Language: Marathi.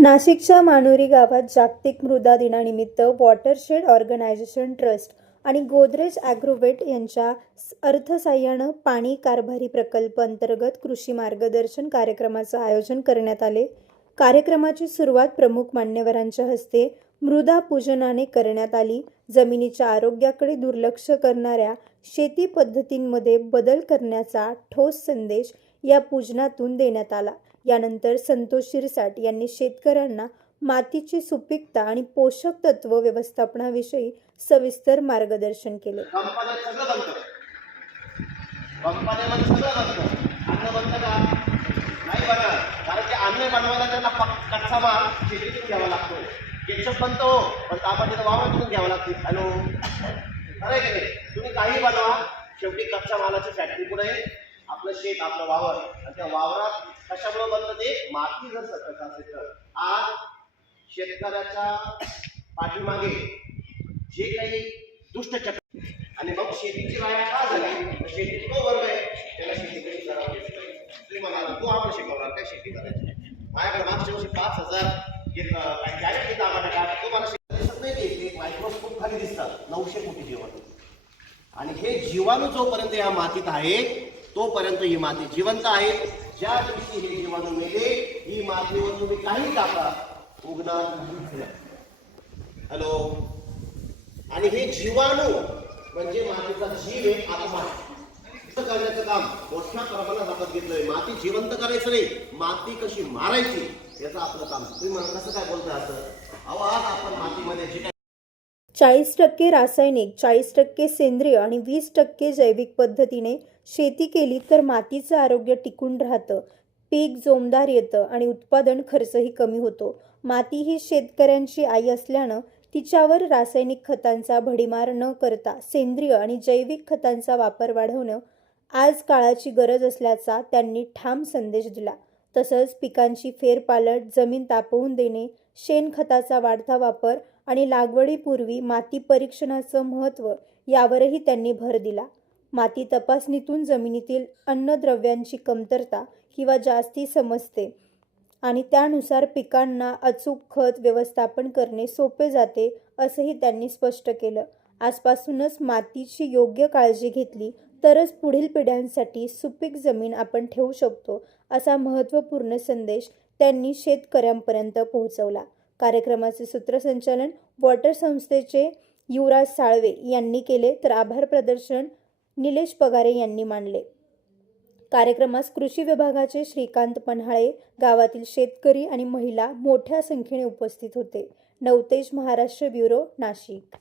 नाशिकच्या मानुरी गावात जागतिक मृदा दिनानिमित्त वॉटरशेड ऑर्गनायझेशन ट्रस्ट आणि गोदरेज ॲग्रोवेट यांच्या अर्थसहाय्यानं पाणी कारभारी प्रकल्प अंतर्गत कृषी मार्गदर्शन कार्यक्रमाचं आयोजन करण्यात आले। कार्यक्रमाची सुरुवात प्रमुख मान्यवरांच्या हस्ते मृदा पूजनाने करण्यात आली। जमिनीच्या आरोग्याकडे दुर्लक्ष करणाऱ्या शेती पद्धतींमध्ये बदल करण्याचा ठोस संदेश या पूजनातून देण्यात आला। यानंतर संतोष शिरसाट यांनी शेतकऱ्यांना मातीची सुपीकता आणि पोषक तत्व व्यवस्थापनाविषयी सविस्तर मार्गदर्शन केले। कंपन्यात सगळं बनतं, कंपन्यामध्ये सगळं बनतं, अन्न बनतं का नाही बनत, कारण ते अन्न बनवायला त्यांना कच्चा माल शेतीतून घ्यावा लागतो। केचप बनतो पण त्यामध्ये वावरातून घ्यावं लागते। हॅलो, खरं आहे की नाही? तुम्ही काही बनवा, शेवटी कच्च्या मालाची फॅक्टरी पुढे आपलं शेत, आपलं वावर, आणि त्या वावरात कशामुळे बनतं ते माती जर सतत असेल तर आज शेतकऱ्याच्या पाठीमागे जे काही दुष्टचक्र आणि मग शेतीची वाया का झाली, शेतीत तो वर्ग आहे त्याला शेती कशी करावी तुम्ही म्हणाला तू आम्हाला शिकवणार काय शेती करायची। माझ्याकडे मागच्या वर्षी 5,000 कॅरेट घेता आम्हाला तुम्हाला शेती दिसत नाही, ते मायक्रोस्कोप खाली दिसतात 900 कोटी जीवाणू, आणि हे जीवाणू जोपर्यंत या मातीत आहे तोपर्यंत ही माती जिवंत आहे। ज्या दिवशी हे जीवाणू मेले ही मातीवर तुम्ही काही टाका उगणार नाही। हॅलो, आणि हे जीवाणू म्हणजे मातीचा जीव आहे, आत्मा करण्याचं काम मोठ्या प्रमाणात आपण घेतलंय। माती जिवंत करायचं नाही, माती कशी मारायची याचं आपलं काम। तुम्ही मला कसं काय बोलताय असं? अहो, आज आपण मातीमध्ये जे 40% रासायनिक, 40% सेंद्रिय आणि 20% जैविक पद्धतीने शेती केली तर मातीचं आरोग्य टिकून राहतं, पीक जोमदार येतं आणि उत्पादन खर्चही कमी होतो। माती ही शेतकऱ्यांची आई असल्यानं तिच्यावर रासायनिक खतांचा भडीमार न करता सेंद्रिय आणि जैविक खतांचा वापर वाढवणं आज काळाची गरज असल्याचा त्यांनी ठाम संदेश दिला। तसंच पिकांची फेरपालट, जमीन तापवून देणे, शेणखताचा वाढता वापर आणि लागवडीपूर्वी माती परीक्षणाचं महत्त्व यावरही त्यांनी भर दिला। माती तपासणीतून जमिनीतील अन्नद्रव्यांची कमतरता किंवा जास्ती समजते आणि त्यानुसार पिकांना अचूक खत व्यवस्थापन करणे सोपे जाते, असंही त्यांनी स्पष्ट केलं। आजपासूनच मातीची योग्य काळजी घेतली तरच पुढील पिढ्यांसाठी सुपीक जमीन आपण ठेवू शकतो, असा महत्त्वपूर्ण संदेश त्यांनी शेतकऱ्यांपर्यंत पोहोचवला। कार्यक्रमाचे सूत्रसंचालन वॉटर संस्थेचे युवराज साळवे यांनी केले, तर आभार प्रदर्शन निलेश पगारे यांनी मानले। कार्यक्रमास कृषी विभागाचे श्रीकांत पन्हाळे, गावातील शेतकरी आणि महिला मोठ्या संख्येने उपस्थित होते। नवतेज महाराष्ट्र ब्युरो, नाशिक।